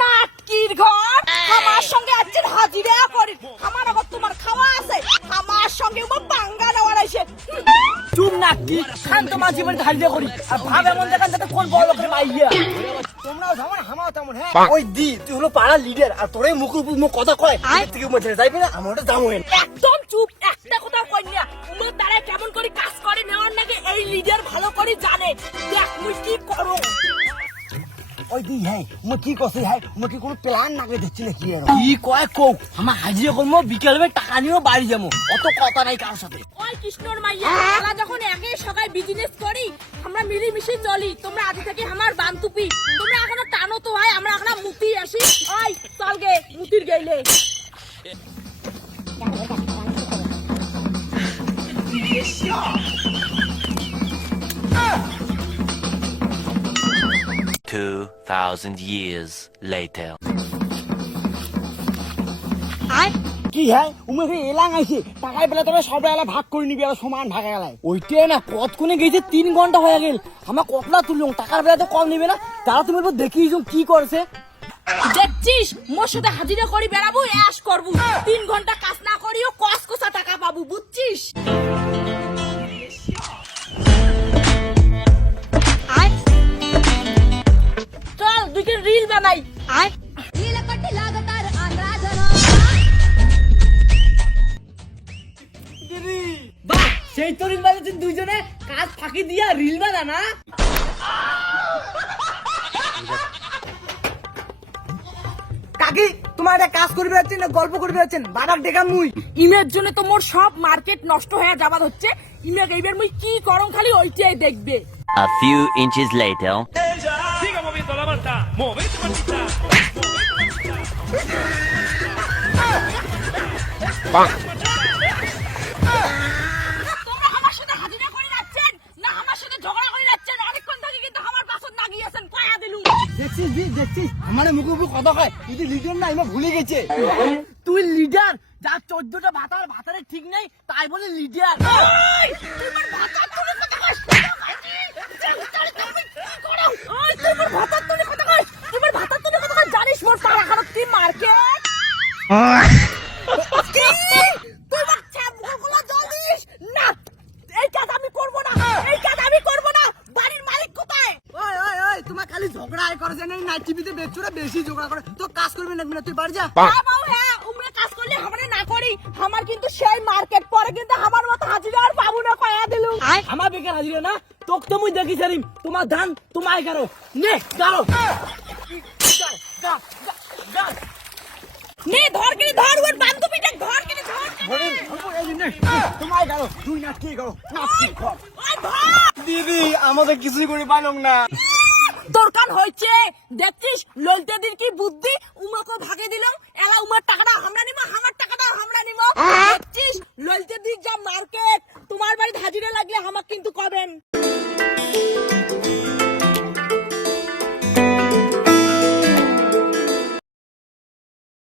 নাটকির ঘর আমার সঙ্গে আছেন হাজিরা করি আমার আবার তোমার খাওয়া আছে আমার সঙ্গে বাঙ্গা নেওয়ার আইসে চুপ নাকি শান্ত মাঝি বলে হাজিরা করি আর ভাব এমন দেখান যাতে কোন বড় লোকের মাইয়া তোমরাও যেমন হামাও তেমন হ্যাঁ ওই দি তুই হলো পাড়ার লিডার আর তোরে মুখের উপর মুখ কথা কয় থেকে মধ্যে যাইবি না আমার ওটা যাবো একদম চুপ একটা কথা কই না উমর দ্বারা কেমন করে কাজ করে নেওয়ার নাকি এই লিডার ভালো করে জানে দেখ মুই কি করো ওই দি হ্যাঁ মো কি কসে হ্যাঁ মো কি কোনো প্ল্যান না করে দিচ্ছি নাকি কি কয় কও আমার হাজিরা করবো বিকেলে টাকা নিয়েও বাড়ি যাবো অত কথা নাই কারোর সাথে ওই কৃষ্ণর মাইয়া আমরা যখন একে সবাই বিজনেস করি আমরা মিলেমিশে চলি তোমরা আজ থেকে আমার বান্তুপি তোমরা এখনো টানো তো হয় আমরা এখনো মুতি আসি ওই চল গে মুতির গেইলে 2,000 years later. কি হ্যাঁ উমে এলাং আইছে টাকায় পেলে তোরা সবাই এলা ভাগ করে নিবি আর সমান ভাগে গেলায় ওইটাই না কতক্ষণে গেছে 3 ঘন্টা হয়ে গেল আমার কতলা তুললুম টাকার বেলা তো কম নিবে না তারা তুমি দেখিস কি করছে দেখছিস মোর সাথে হাজিরা করি বেড়াবো অ্যাশ করবো 3 ঘন্টা কাজ না করিও কসকসা টাকা পাবো বুঝছিস চল দুইটা রিল বানাই আয় বাহ সেই তো রিল বানাচ্ছি দুইজনে কাজ ফাঁকি দিয়া রিল বানা না কাকি তোমার একটা কাজ করবে যাচ্ছেন না গল্প করবে যাচ্ছেন বাবার ডেকা মুই ইমের জন্য তো মোর সব মার্কেট নষ্ট হয়ে যাবার হচ্ছে ইমেক এইবার মুই কি করম খালি ওইটাই দেখবে A few inches later. Siga moviendo la manta. Movete, mantita. তোমরা আমার সাথে হাজিরা করে যাচ্ছেন না আমার সাথে ঝগড়া করে যাচ্ছেন অনেকক্ষণ থেকে কিন্তু আমার পাছন না গিয়েছেন কয়া দিলুম দেখছিস আমার মুখে মুখে কথা কয় তুই লিডার না আমি ভুলে গেছে তুই লিডার যার 14টা ভাতারের ঠিক নেই তাই বলে লিডার তোমার ভাতার তুলে কথা কইস তোমার ভাতার তুলে কথা কইস তোমার ভাতার তুলে কথা কইস জানিস মোর পাড়া খারাপ কি মার্কেট কি তুই বাচ্চা মুখগুলো জানিস না এই কাজ আমি করব না এই কাজ আমি করব না বাড়ির মালিক কোথায় ওই তোমার খালি ঝগড়া করে জানেন না টিভিতে বেচুরা বেশি ঝগড়া করে তো কাজ করবে না তুই বাড়ি যা হ্যাঁ বাবু হ্যাঁ উমরে কাজ করলে আমরা না করি আমার কিন্তু সেই মার্কেট পরে কিন্তু আমার মত হাজিরা আর পাবো না কয়া দিলুম আমার বেকার হাজিরা না তোকে তো মুই দেখি সারিম তোমার ধান তোমায় গারো নে গারো নে ধর কিনে ধর ওর বান্ধবীটা ধর কিনে ধর তোমায় গারো তুই না কি গারো ওই ধর দিদি আমাদের কিছুই করে পাইলাম না তোর কান হয়েছে দেখছিস ললতে দিন কি বুদ্ধি উমাকে ভাগে দিলাম এলা উমার টাকাটা আমরা নিব আমার টাকাটা আমরা নিব দেখছিস ললতে দিন যা মার্কেট তোমার বাড়িতে হাজিরা লাগলে আমাকে কিন্তু কবেন